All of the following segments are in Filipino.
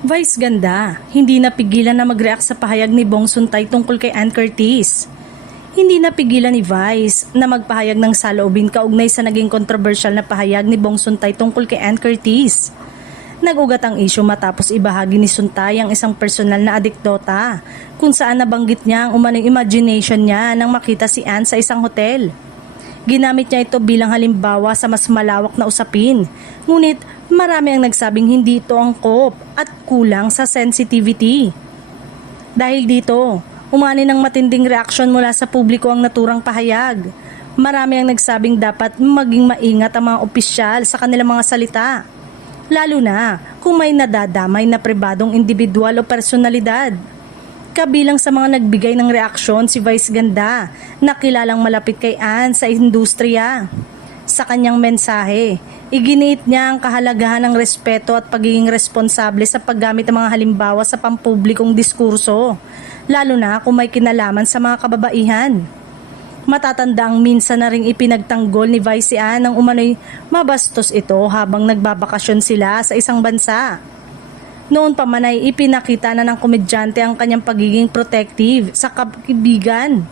Vice ganda, hindi napigilan na mag-react sa pahayag ni Bong Suntay tungkol kay Ann Curtis. Hindi napigilan ni Vice na magpahayag ng saloobin kaugnay sa naging kontrobersyal na pahayag ni Bong Suntay tungkol kay Ann Curtis. Nag-ugat ang isyu matapos ibahagi ni Suntay ang isang personal na adekdota kung saan nabanggit niya ang umanong imagination niya nang makita si Ann sa isang hotel. Ginamit niya ito bilang halimbawa sa mas malawak na usapin. Ngunit marami ang nagsabing hindi ito angkop at kulang sa sensitivity. Dahil dito, umani ng matinding reaksyon mula sa publiko ang naturang pahayag. Marami ang nagsabing dapat maging maingat ang mga opisyal sa kanilang mga salita. Lalo na kung may nadadamay na pribadong individual o personalidad. Kabilang sa mga nagbigay ng reaksyon si Vice Ganda na kilalang malapit kay Ann sa industriya. Sa kanyang mensahe, iginiit niya ang kahalagahan ng respeto at pagiging responsable sa paggamit ng mga halimbawa sa pampublikong diskurso, lalo na kung may kinalaman sa mga kababaihan. Matatanda ang minsan na ring ipinagtanggol ni Vice si Ann nang umano'y mabastos ito habang nagbabakasyon sila sa isang bansa. Noon pa man ay ipinakita na ng komedyante ang kanyang pagiging protective sa kaibigan.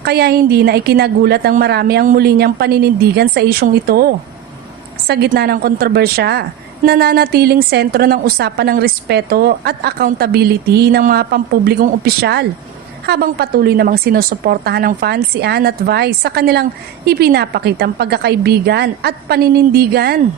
Kaya hindi na ikinagulat ng marami ang muli niyang paninindigan sa isyong ito. Sa gitna ng kontrobersya, nananatiling sentro ng usapan ng respeto at accountability ng mga pampublikong opisyal, habang patuloy namang sinusuportahan ng fans si Ann at Vice sa kanilang ipinapakitang pagkakaibigan at paninindigan.